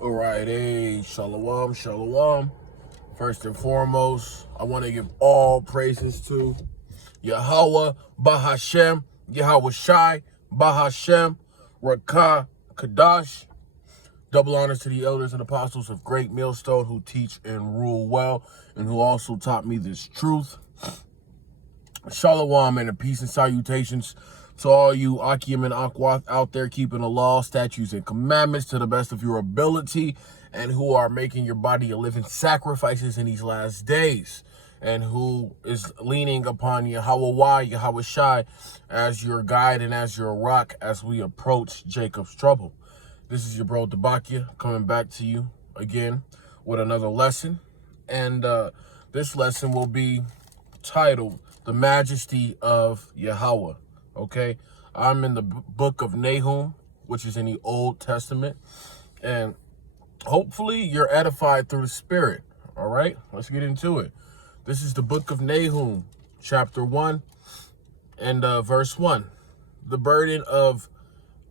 All right, hey, shalom, shalom. First and foremost, I want to give all praises to Yahweh, Bahashem, Yahweh Shai, Bahashem, Rakah, Kadash. Double honors to the elders and apostles of Great Millstone who teach and rule well and who also taught me this truth. Shalom and peace and salutations to all you Akim and Akwath out there keeping the law, statutes, and commandments to the best of your ability and who are making your body a living sacrifices in these last days and who is leaning upon YAHAWAH, Yahweh Shai as your guide and as your rock as we approach Jacob's trouble. This is your bro Debakia coming back to you again with another lesson. And this lesson will be titled The Majesty of YAHAWAH. Okay, I'm in the book of Nahum, which is in the Old Testament, and hopefully you're edified through the Spirit. All right, let's get into it. This is the book of Nahum, chapter 1 and verse 1. The burden of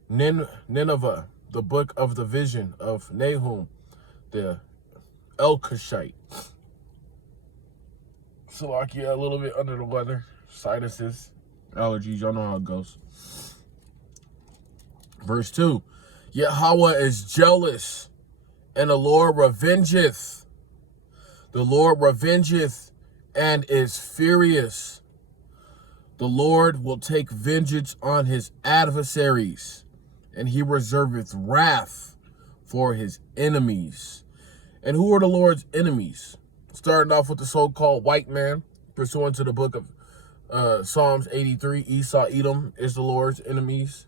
Nineveh, the book of the vision of Nahum, the Elkoshite. Salakia, a little bit under the weather, sinuses, allergies, y'all know how it goes. Verse 2, Yahweh is jealous, and the Lord revengeth. The Lord revengeth and is furious. The Lord will take vengeance on his adversaries, and he reserveth wrath for his enemies. And who are the Lord's enemies? Starting off with the so-called white man, pursuant to the book of Psalms 83, Esau, Edom is the Lord's enemies.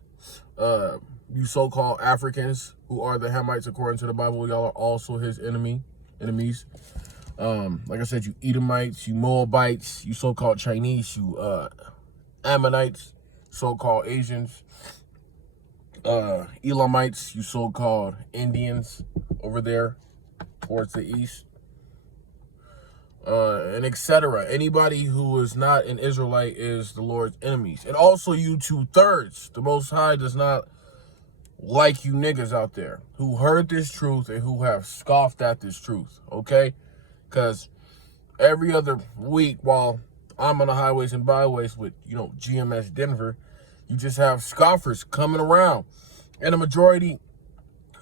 You so-called Africans, who are the Hamites according to the Bible, y'all are also his enemies. Like I said, you Edomites, you Moabites, you so-called Chinese, you Ammonites, so-called Asians, Elamites, you so-called Indians over there towards the east. And etc. Anybody who is not an Israelite is the Lord's enemies. And also you 2/3. The Most High does not like you niggas out there who heard this truth and who have scoffed at this truth, okay? Because every other week while I'm on the highways and byways with, GMS Denver, you just have scoffers coming around. And the majority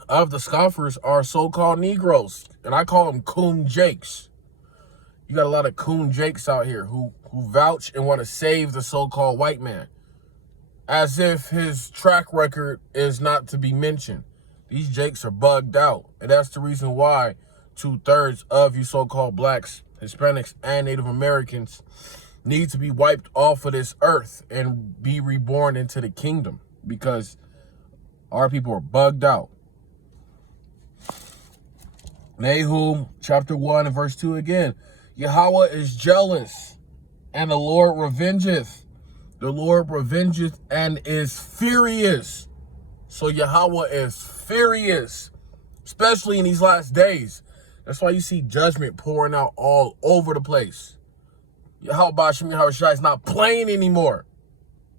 of the scoffers are so-called Negroes. And I call them Coon Jakes. You got a lot of Coon Jakes out here who vouch and want to save the so-called white man, as if his track record is not to be mentioned. These Jakes are bugged out, and that's the reason why 2/3 of you so-called blacks, Hispanics, and Native Americans need to be wiped off of this earth and be reborn into the kingdom, because our people are bugged out. Nahum chapter 1 and verse 2 again. Yahweh is jealous, and the Lord revengeth. The Lord revengeth and is furious. So Yahweh is furious, especially in these last days. That's why you see judgment pouring out all over the place. Yahweh Shai is not playing anymore.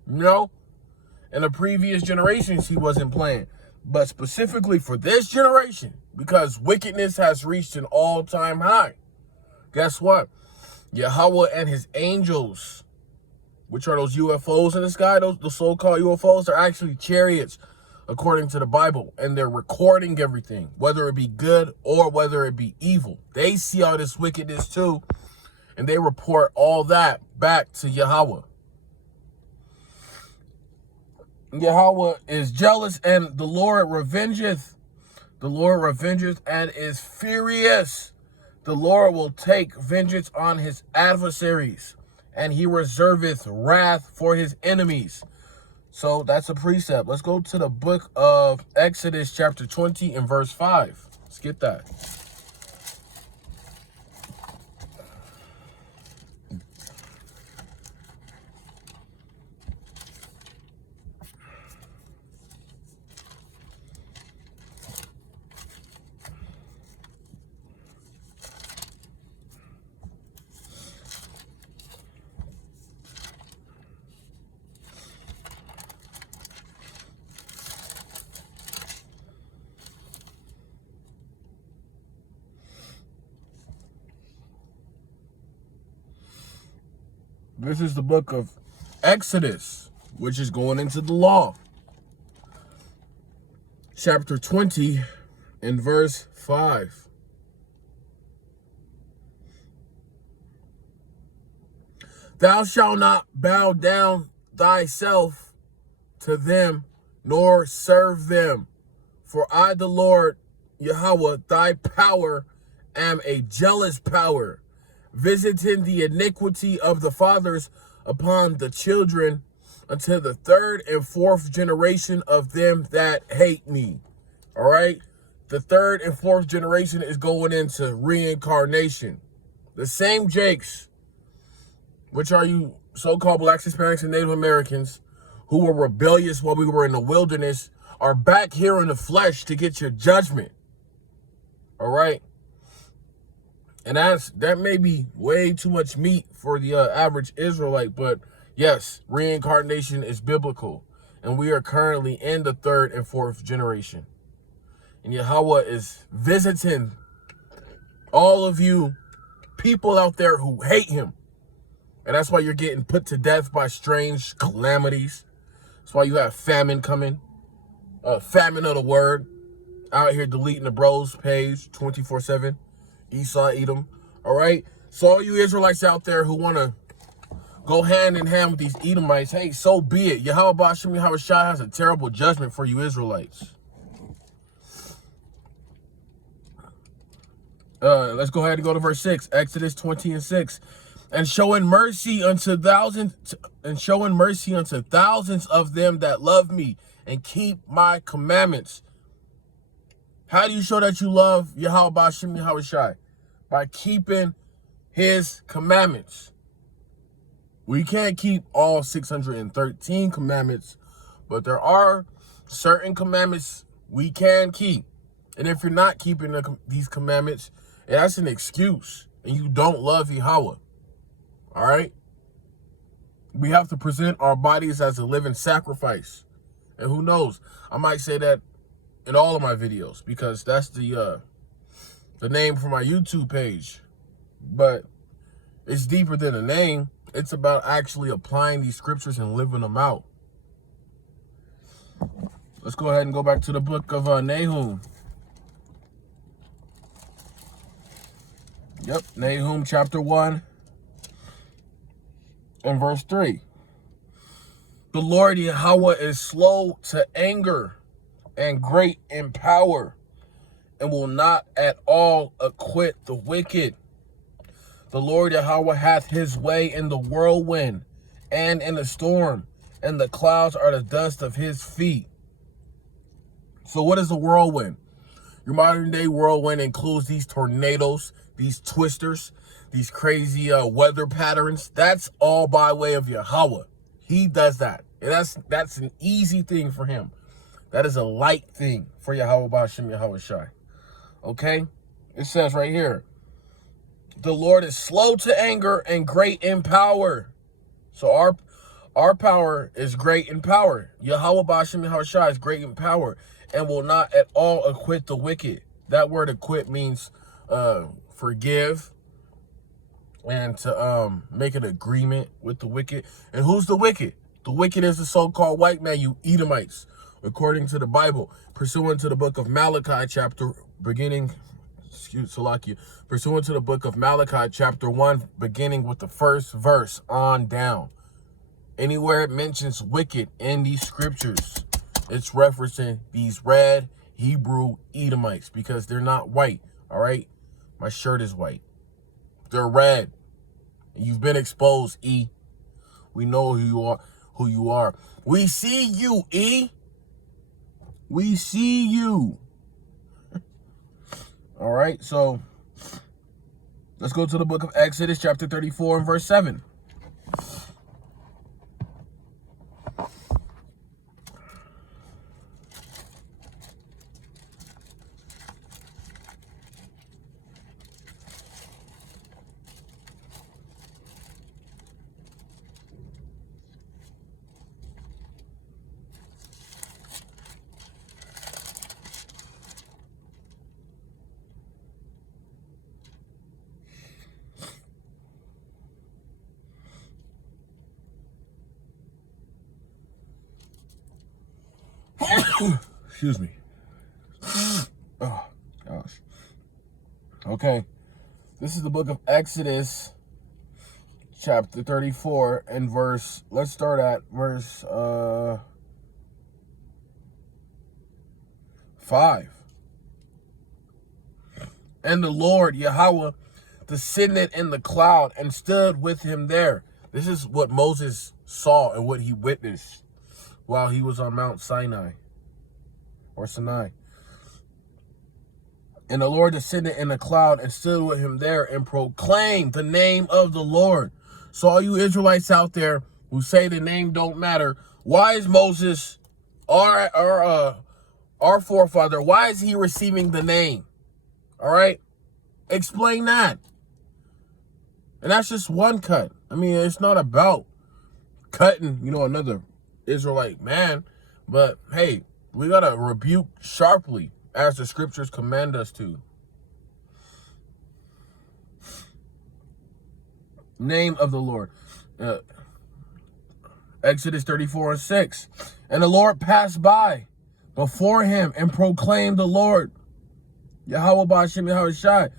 In the previous generations, he wasn't playing. But specifically for this generation, because wickedness has reached an all-time high. Guess what? Yahweh and his angels, which are those UFOs in the sky, the so-called UFOs, are actually chariots, according to the Bible. And they're recording everything, whether it be good or whether it be evil. They see all this wickedness too, and they report all that back to Yahweh. Yahweh is jealous, and the Lord revengeth. The Lord revengeth and is furious. The Lord will take vengeance on his adversaries, and he reserveth wrath for his enemies. So that's a precept. Let's go to the book of Exodus chapter 20 and verse 5. Let's get that. This is the book of Exodus, which is going into the law. Chapter 20 and verse 5. Thou shalt not bow down thyself to them, nor serve them. For I, the Lord Yahweh, thy power, am a jealous power, visiting the iniquity of the fathers upon the children until the third and fourth generation of them that hate me. All right? The third and fourth generation is going into reincarnation. The same Jakes, which are you so-called blacks, Hispanics, and Native Americans who were rebellious while we were in the wilderness, are back here in the flesh to get your judgment. All right? And that may be way too much meat for the average Israelite, but yes, reincarnation is biblical. And we are currently in the third and fourth generation. And Yahweh is visiting all of you people out there who hate him. And that's why you're getting put to death by strange calamities. That's why you have famine coming. Famine of the word. Out here deleting the bros page 24/7. Esau, Edom. All right? So all you Israelites out there who want to go hand in hand with these Edomites, hey, so be it. Yahweh has a terrible judgment for you Israelites. Let's go ahead and go to verse 6. Exodus 20 and 6. And showing mercy unto thousands of them that love me and keep my commandments. How do you show that you love Yahweh? By keeping his commandments. We can't keep all 613 commandments, but there are certain commandments we can keep. And if you're not keeping these commandments, that's an excuse, and you don't love Yahweh. All right? We have to present our bodies as a living sacrifice. And who knows? I might say that in all of my videos, because that's the name for my YouTube page. But it's deeper than a name. It's about actually applying these scriptures and living them out. Let's go ahead and go back to the book of Nahum. Yep, Nahum chapter 1 and verse 3. The Lord Yahweh is slow to anger and great in power, and will not at all acquit the wicked. The Lord Yahweh hath his way in the whirlwind and in the storm, and the clouds are the dust of his feet. So what is a whirlwind? Your modern day whirlwind includes these tornadoes, these twisters, these crazy weather patterns. That's all by way of Yahweh. He does that. And that's an easy thing for him. That is a light thing for Yahweh B'Hashem Yahweh Shai. Okay? It says right here, the Lord is slow to anger and great in power. So our power is great in power. Yahweh B'Hashem Yahweh Shai is great in power and will not at all acquit the wicked. That word acquit means forgive and to make an agreement with the wicked. And who's the wicked? The wicked is the so-called white man, you Edomites. According to the Bible, pursuant to the book of Malachi pursuant to the book of Malachi chapter 1, beginning with the first verse on down. Anywhere it mentions wicked in these scriptures, it's referencing these red Hebrew Edomites, because they're not white, all right? My shirt is white. They're red. You've been exposed, E. We know who you are. We see you, E. We see you. All right, so let's go to the book of Exodus, chapter 34 and verse 7. Excuse me. Oh, gosh. Okay. This is the book of Exodus, chapter 34, and let's start at verse 5. And the Lord, Yahweh, descended in the cloud and stood with him there. This is what Moses saw and what he witnessed while he was on Mount Sinai, or Sinai. And the Lord descended in the cloud and stood with him there and proclaimed the name of the Lord. So all you Israelites out there who say the name don't matter, why is Moses, our forefather, why is he receiving the name? All right? Explain that. And that's just one cut. I mean, it's not about cutting, another Israelite man. But, hey, we got to rebuke sharply as the scriptures command us to. Name of the Lord. Exodus 34 and 6. And the Lord passed by before him and proclaimed the Lord, Yahweh Ba'ashem Yahawashi,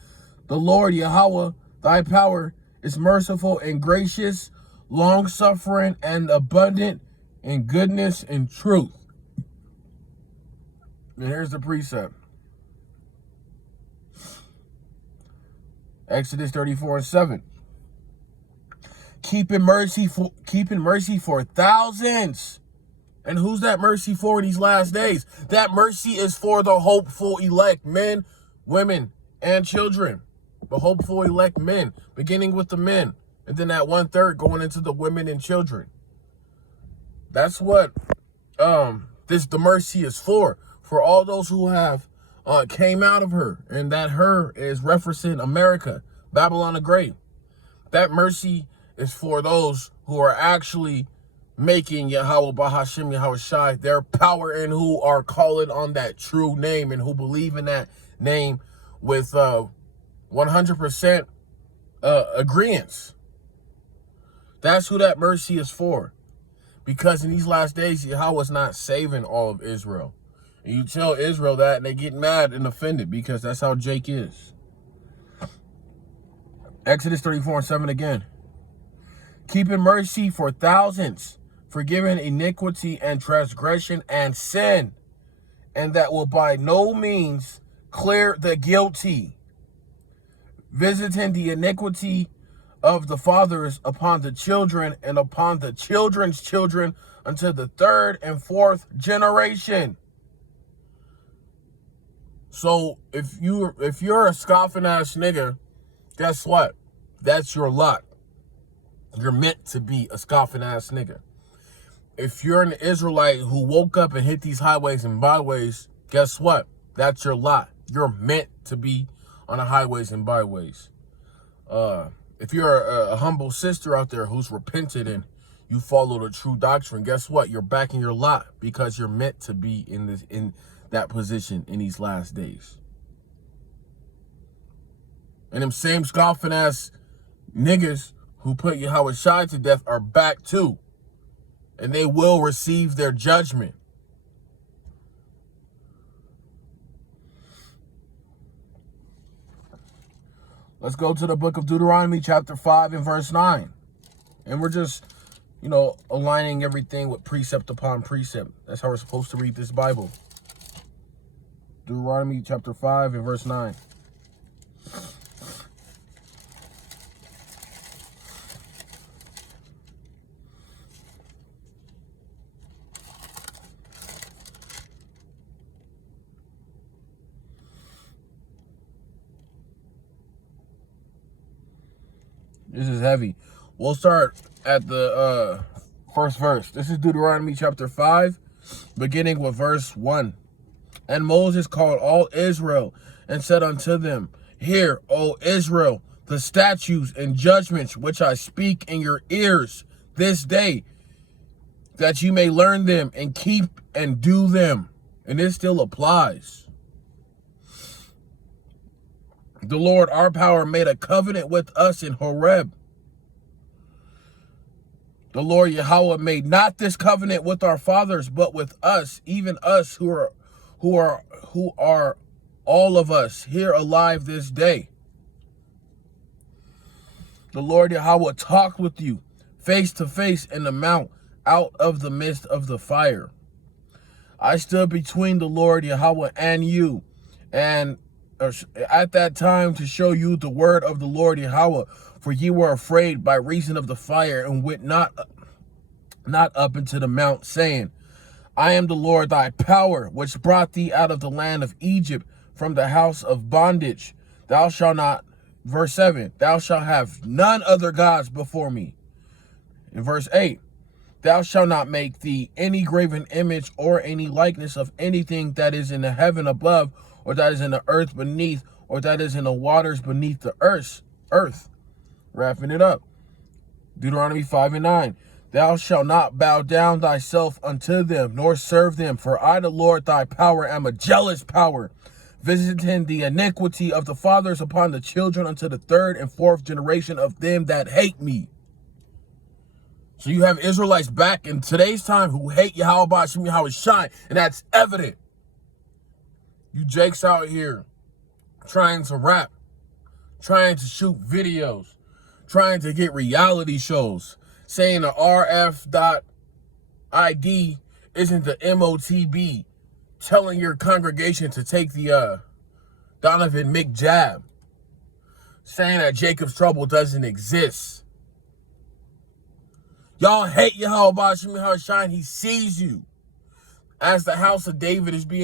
the Lord Yahweh, thy power is merciful and gracious, long-suffering and abundant in goodness and truth. And here's the precept. Exodus 34 and 7. Keeping mercy for thousands. And who's that mercy for in these last days? That mercy is for the hopeful elect, men, women, and children. The hopeful elect men, beginning with the men, and then that 1/3 going into the women and children. That's what the mercy is for all those who have came out of her, and that her is referencing America, Babylon the Great. That mercy is for those who are actually making Yahweh Ba'ashem Yahawashi their power, and who are calling on that true name and who believe in that name with 100% agreeance. That's who that mercy is for. Because in these last days, Yahweh's not saving all of Israel. And you tell Israel that, and they get mad and offended, because that's how Jake is. Exodus 34 and 7 again. Keeping mercy for thousands, forgiving iniquity and transgression and sin, and that will by no means clear the guilty, visiting the iniquity of the fathers upon the children and upon the children's children unto the 3rd and 4th generation. So if you're a scoffing ass nigga, guess what? That's your lot. You're meant to be a scoffing ass nigga. If you're an Israelite who woke up and hit these highways and byways, guess what? That's your lot. You're meant to be on the highways and byways. If you're a humble sister out there who's repented and you follow the true doctrine, guess what? You're back in your lot, because you're meant to be in that position in these last days. And them same scoffing ass niggas who put Yahawashi to death are back too. And they will receive their judgment. Let's go to the book of Deuteronomy, chapter 5 and verse 9. And we're just, aligning everything with precept upon precept. That's how we're supposed to read this Bible. Deuteronomy, chapter 5 and verse 9. This is heavy. We'll start at the first verse. This is Deuteronomy chapter 5, beginning with verse 1. And Moses called all Israel and said unto them, Hear, O Israel, the statutes and judgments which I speak in your ears this day, that you may learn them and keep and do them. And this still applies. The Lord, our power, made a covenant with us in Horeb The Lord Yahweh made not this covenant with our fathers, but with us, even us who are all of us here alive this day. The Lord Yahweh talked with you face to face in the mount out of the midst of the fire. I stood between the Lord Yahweh and you, and at that time to show you the word of the Lord Yahweh, for ye were afraid by reason of the fire, and went not up into the mount, saying, I am the Lord thy power, which brought thee out of the land of Egypt from the house of bondage. Thou shalt not, verse 7, thou shalt have none other gods before me. In verse 8, thou shalt not make thee any graven image or any likeness of anything that is in the heaven above, or that is in the earth beneath, or that is in the waters beneath the earth. Wrapping it up. Deuteronomy 5 and 9. Thou shalt not bow down thyself unto them, nor serve them, for I, the Lord thy power, am a jealous power, visiting the iniquity of the fathers upon the children unto the third and fourth generation of them that hate me. So you have Israelites back in today's time who hate Yahweh, Yahweh shine, and that's evident. You jakes out here trying to rap, trying to shoot videos, trying to get reality shows, saying the RF.ID isn't the MOTB, telling your congregation to take the Donovan McJab, saying that Jacob's trouble doesn't exist. Y'all hate Yahweh, Yahweh shine. He sees you. As the house of David is being